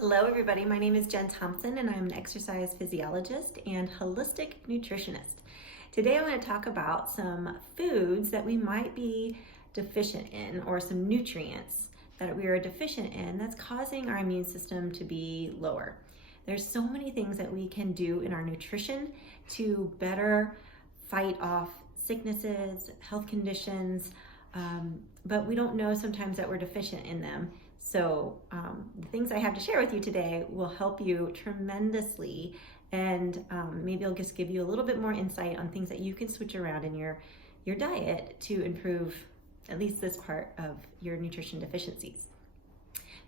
Hello everybody, my name is Jen Thompson and I'm an exercise physiologist and holistic nutritionist. Today I want to talk about some foods that we might be deficient in, or some nutrients that we are deficient in that's causing our immune system to be lower. There's so many things that we can do in our nutrition to better fight off sicknesses, health conditions, but we don't know sometimes that we're deficient in them. So the things I have to share with you today will help you tremendously, and maybe I'll just give you a little bit more insight on things that you can switch around in your diet to improve at least this part of your nutrition deficiencies.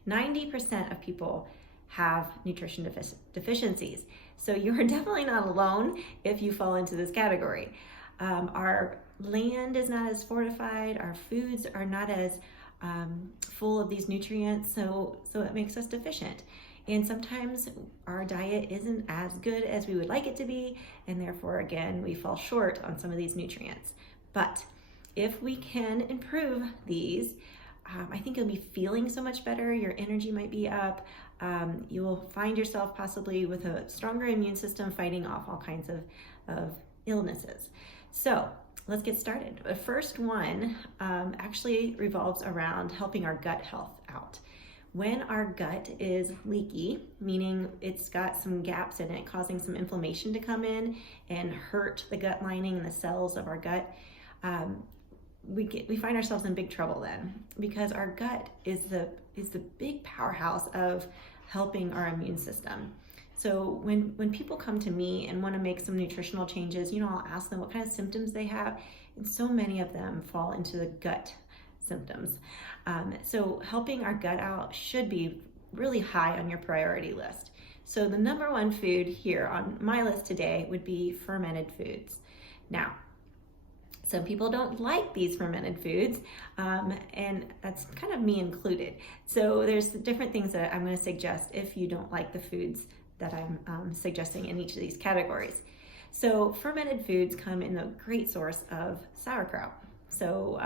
90% of people have nutrition deficiencies, so you're definitely not alone if you fall into this category. Our land is not as fortified, our foods are not as full of these nutrients, so it makes us deficient. And sometimes our diet isn't as good as we would like it to be, and therefore, again, we fall short on some of these nutrients. But if we can improve these, I think you'll be feeling so much better. Your energy might be up. You'll find yourself possibly with a stronger immune system fighting off all kinds of illnesses. So let's get started. The first one actually revolves around helping our gut health out. When our gut is leaky, meaning it's got some gaps in it, causing some inflammation to come in and hurt the gut lining and the cells of our gut, we find ourselves in big trouble then, because our gut is the big powerhouse of helping our immune system. So when people come to me and want to make some nutritional changes, I'll ask them what kind of symptoms they have, and so many of them fall into the gut symptoms. So helping our gut out should be really high on your priority list. So the number one food here on my list today would be fermented foods. Now, some people don't like these fermented foods, and that's kind of me included. So there's different things that I'm going to suggest if you don't like the foods that I'm suggesting in each of these categories. So fermented foods come in a great source of sauerkraut. So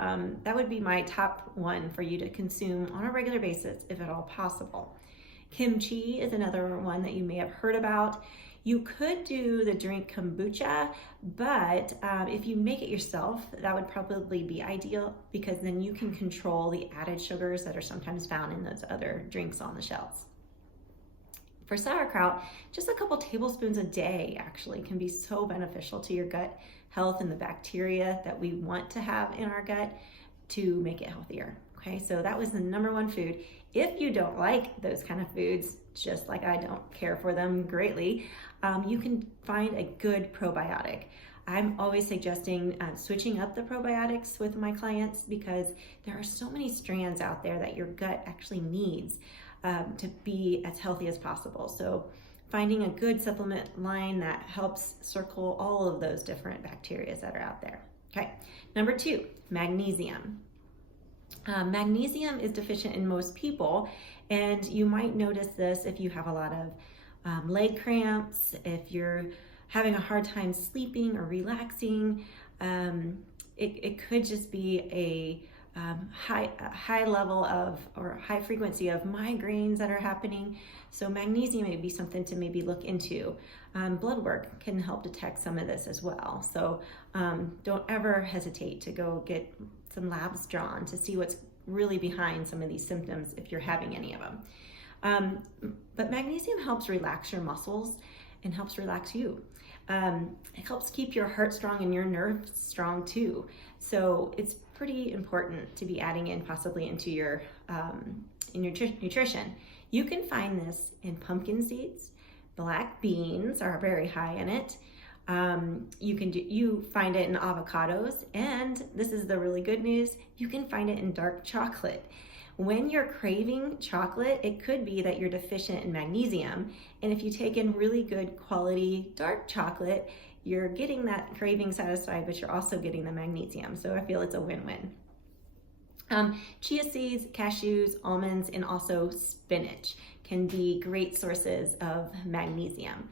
that would be my top one for you to consume on a regular basis, if at all possible. Kimchi is another one that you may have heard about. You could do the drink kombucha, but if you make it yourself, that would probably be ideal, because then you can control the added sugars that are sometimes found in those other drinks on the shelves. For sauerkraut, just a couple tablespoons a day actually can be so beneficial to your gut health and the bacteria that we want to have in our gut to make it healthier. Okay, so that was the number one food. If you don't like those kind of foods, just like I don't care for them greatly, you can find a good probiotic. I'm always suggesting switching up the probiotics with my clients, because there are so many strands out there that your gut actually needs to be as healthy as possible. So finding a good supplement line that helps circle all of those different bacteria that are out there. Okay, number two, magnesium. Magnesium is deficient in most people, and you might notice this if you have a lot of leg cramps, if you're having a hard time sleeping or relaxing. It could just be a high level of, or high frequency of migraines that are happening. So magnesium may be something to maybe look into. Blood work can help detect some of this as well. So don't ever hesitate to go get some labs drawn to see what's really behind some of these symptoms if you're having any of them. But magnesium helps relax your muscles and helps relax you. It helps keep your heart strong and your nerves strong too. So it's pretty important to be adding in possibly into your nutrition. You can find this in pumpkin seeds. Black beans are very high in it. You find it in avocados, and this is the really good news, you can find it in dark chocolate. When you're craving chocolate, it could be that you're deficient in magnesium, and if you take in really good quality dark chocolate, you're getting that craving satisfied, but you're also getting the magnesium. So I feel it's a win-win. Chia seeds, cashews, almonds, and also spinach can be great sources of magnesium.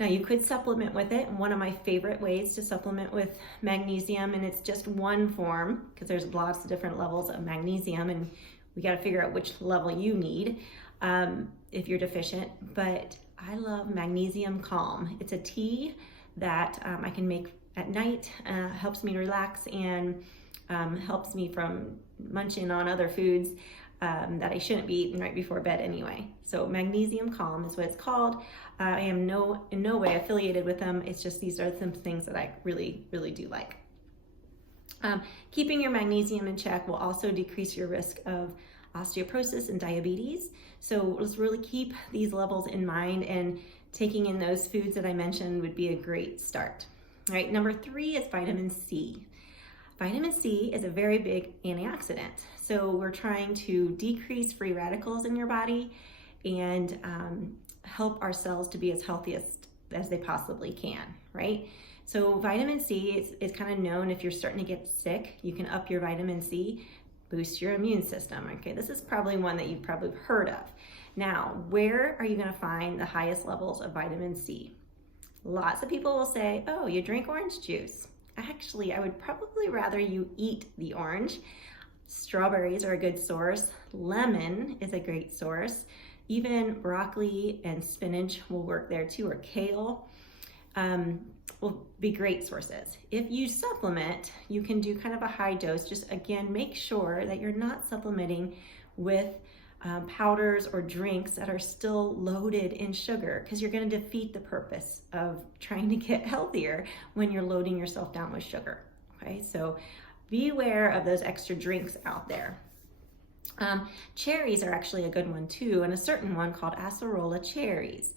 Now you could supplement with it. One of my favorite ways to supplement with magnesium, and it's just one form because there's lots of different levels of magnesium, and we got to figure out which level you need. if you're deficient, but I love Magnesium Calm. It's a tea that I can make at night, helps me relax and helps me from munching on other foods that I shouldn't be eating right before bed anyway. So Magnesium Calm is what it's called. I am in no way affiliated with them. It's just these are some things that I really, really do like. Keeping your magnesium in check will also decrease your risk of osteoporosis and diabetes. So let's really keep these levels in mind, and taking in those foods that I mentioned would be a great start. All right, number 3 is vitamin C. Vitamin C is a very big antioxidant. So we're trying to decrease free radicals in your body and help our cells to be as healthy as they possibly can, right? So vitamin C is kind of known, if you're starting to get sick, you can up your vitamin C, boost your immune system. Okay, this is probably one that you've probably heard of. Now, where are you going to find the highest levels of vitamin C? Lots of people will say, oh, you drink orange juice. Actually, I would probably rather you eat the orange. Strawberries are a good source. Lemon is a great source. Even broccoli and spinach will work there too, or kale will be great sources. If you supplement, you can do kind of a high dose. Just again, make sure that you're not supplementing with powders or drinks that are still loaded in sugar, because you're going to defeat the purpose of trying to get healthier when you're loading yourself down with sugar. Okay, so be aware of those extra drinks out there. Cherries are actually a good one too, and a certain one called acerola cherries.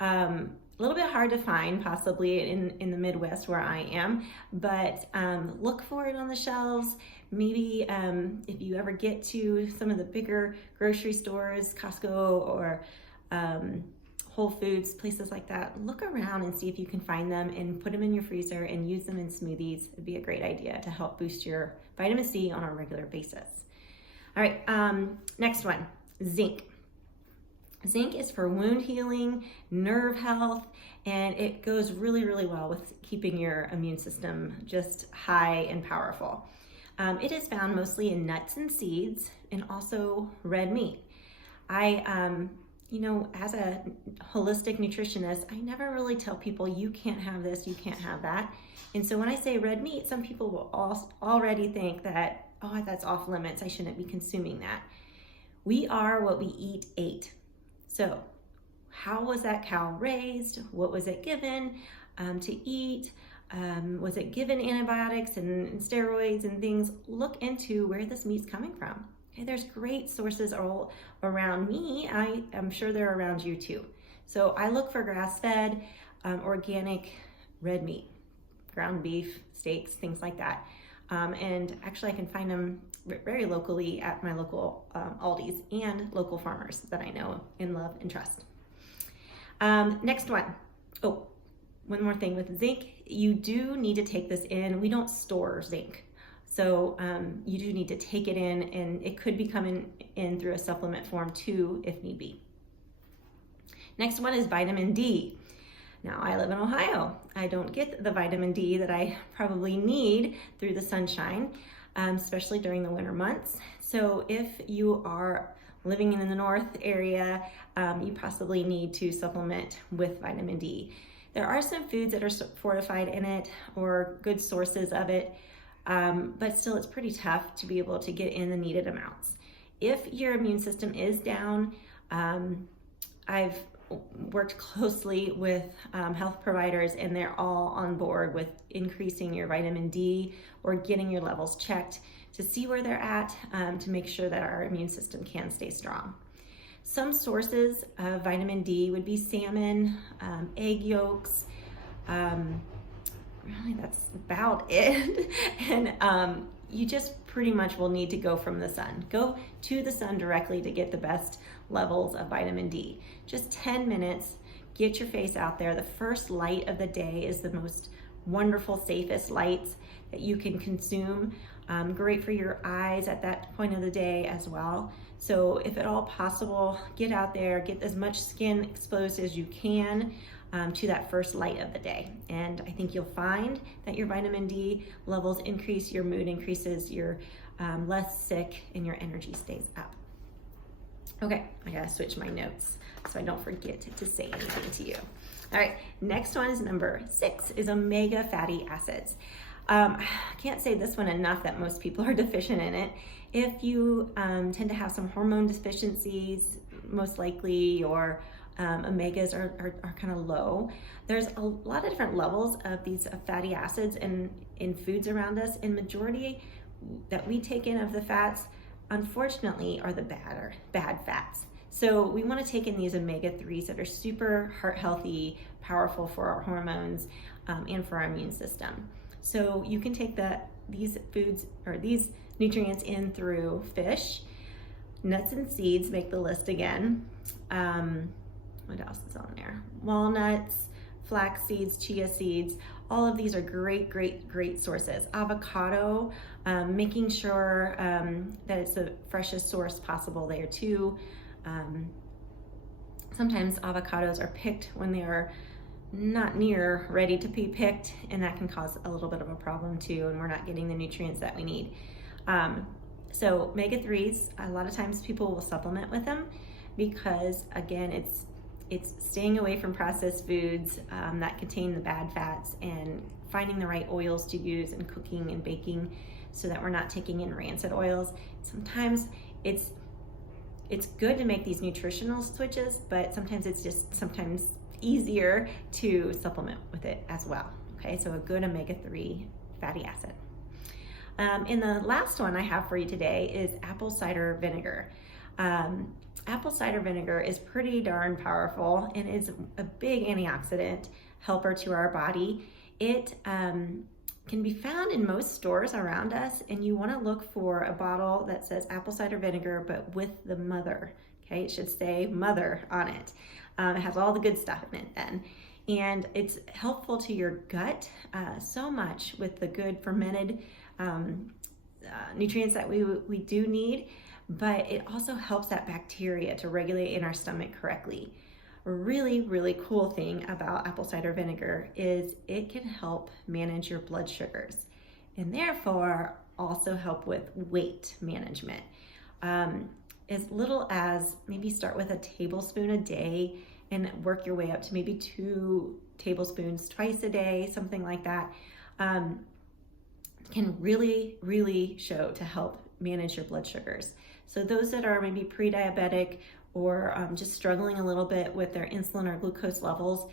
A little bit hard to find possibly in the Midwest where I am, but look for it on the shelves. Maybe if you ever get to some of the bigger grocery stores, Costco or Whole Foods, places like that, look around and see if you can find them and put them in your freezer and use them in smoothies. It'd be a great idea to help boost your vitamin C on a regular basis. All right, next one, zinc. Zinc is for wound healing, nerve health, and it goes really, really well with keeping your immune system just high and powerful. It is found mostly in nuts and seeds and also red meat. As a holistic nutritionist, I never really tell people you can't have this, you can't have that. And so when I say red meat, some people will already think that, oh, that's off limits, I shouldn't be consuming that. We are what we ate. So how was that cow raised? What was it given to eat? Was it given antibiotics and steroids and things? Look into where this meat's coming from. Okay, there's great sources all around me. I'm sure they're around you too. So I look for grass-fed, organic red meat, ground beef, steaks, things like that. And actually I can find them very locally at my local Aldi's and local farmers that I know and love and trust. Next one. Oh, one more thing with zinc. You do need to take this in. We don't store zinc. So you do need to take it in, and it could be coming in through a supplement form too, if need be. Next one is vitamin D. Now, I live in Ohio. I don't get the vitamin D that I probably need through the sunshine, especially during the winter months. So if you are living in the north area, you possibly need to supplement with vitamin D. There are some foods that are fortified in it or good sources of it, but still it's pretty tough to be able to get in the needed amounts. If your immune system is down, I've worked closely with health providers, and they're all on board with increasing your vitamin D or getting your levels checked to see where they're at, to make sure that our immune system can stay strong. Some sources of vitamin D would be salmon, egg yolks. Really, that's about it. And you just pretty much will need to go from the sun. Go to the sun directly to get the best levels of vitamin D. Just 10 minutes, get your face out there. The first light of the day is the most wonderful, safest lights that you can consume. Great for your eyes at that point of the day as well. So if at all possible, get out there, get as much skin exposed as you can to that first light of the day. And I think you'll find that your vitamin D levels increase, your mood increases, you're less sick, and your energy stays up. Okay, I gotta switch my notes so I don't forget to say anything to you. All right, next one is number 6, is omega fatty acids. I can't say this one enough that most people are deficient in it. If you tend to have some hormone deficiencies, most likely, or omegas are kind of low, there's a lot of different levels of these fatty acids in foods around us, and majority that we take in of the fats, unfortunately, are the bad fats. So we want to take in these omega-3s that are super heart healthy, powerful for our hormones, and for our immune system. So you can take these foods or these nutrients in through fish. Nuts and seeds make the list again. What else is on there? Walnuts, flax seeds, chia seeds. All of these are great sources. Avocado, making sure that it's the freshest source possible there too. Sometimes avocados are picked when they are not near ready to be picked, and that can cause a little bit of a problem too, and we're not getting the nutrients that we need. So omega-3s, a lot of times people will supplement with them because, again, it's staying away from processed foods that contain the bad fats, and finding the right oils to use in cooking and baking so that we're not taking in rancid oils. Sometimes it's good to make these nutritional switches, but sometimes it's just easier to supplement with it as well. Okay, so a good omega-3 fatty acid. And the last one I have for you today is apple cider vinegar. Apple cider vinegar is pretty darn powerful and is a big antioxidant helper to our body. It can be found in most stores around us, and you want to look for a bottle that says apple cider vinegar but with the mother. Okay, it should say mother on it. It has all the good stuff in it then. And it's helpful to your gut so much with the good fermented nutrients that we do need, but it also helps that bacteria to regulate in our stomach correctly. A really cool thing about apple cider vinegar is it can help manage your blood sugars, and therefore also help with weight management. As little as maybe start with a tablespoon a day and work your way up to maybe 2 tablespoons twice a day, something like that, can really show to help manage your blood sugars. So those that are maybe pre-diabetic or just struggling a little bit with their insulin or glucose levels,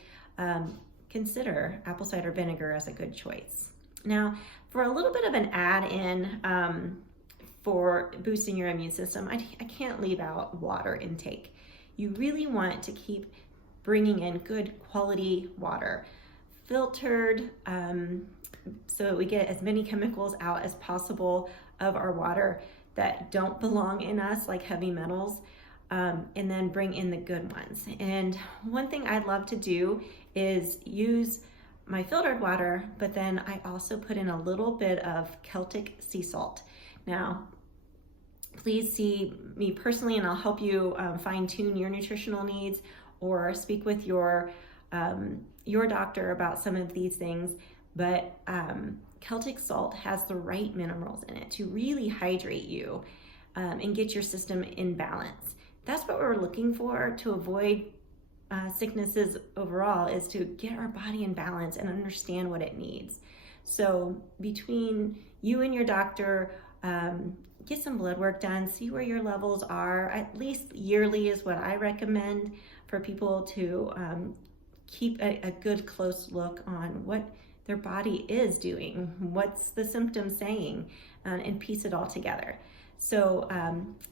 consider apple cider vinegar as a good choice. Now, for a little bit of an add-in for boosting your immune system, I can't leave out water intake. You really want to keep bringing in good quality water, filtered, so we get as many chemicals out as possible of our water that don't belong in us, like heavy metals, and then bring in the good ones. And one thing I'd love to do is use my filtered water, but then I also put in a little bit of Celtic sea salt. Now, please see me personally, and I'll help you fine-tune your nutritional needs, or speak with your doctor about some of these things. But Celtic salt has the right minerals in it to really hydrate you and get your system in balance. That's what we're looking for to avoid sicknesses overall, is to get our body in balance and understand what it needs. So between you and your doctor, get some blood work done, see where your levels are. At least yearly is what I recommend for people to keep a good close look on what their body is doing, what's the symptom saying, and piece it all together. So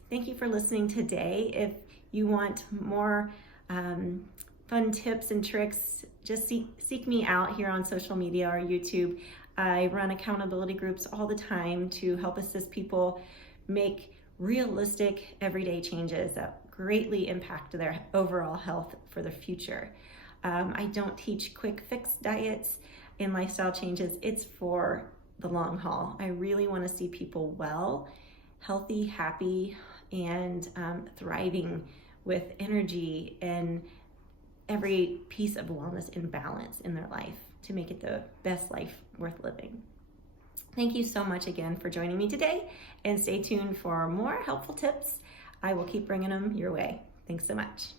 thank you for listening today. If you want more fun tips and tricks, just seek me out here on social media or YouTube. I run accountability groups all the time to help assist people make realistic everyday changes that greatly impact their overall health for the future. I don't teach quick fix diets and lifestyle changes. It's for the long haul. I really want to see people well, healthy, happy, and thriving with energy and every piece of wellness in balance in their life to make it the best life worth living. Thank you so much again for joining me today, and stay tuned for more helpful tips I will keep bringing them your way. Thanks so much.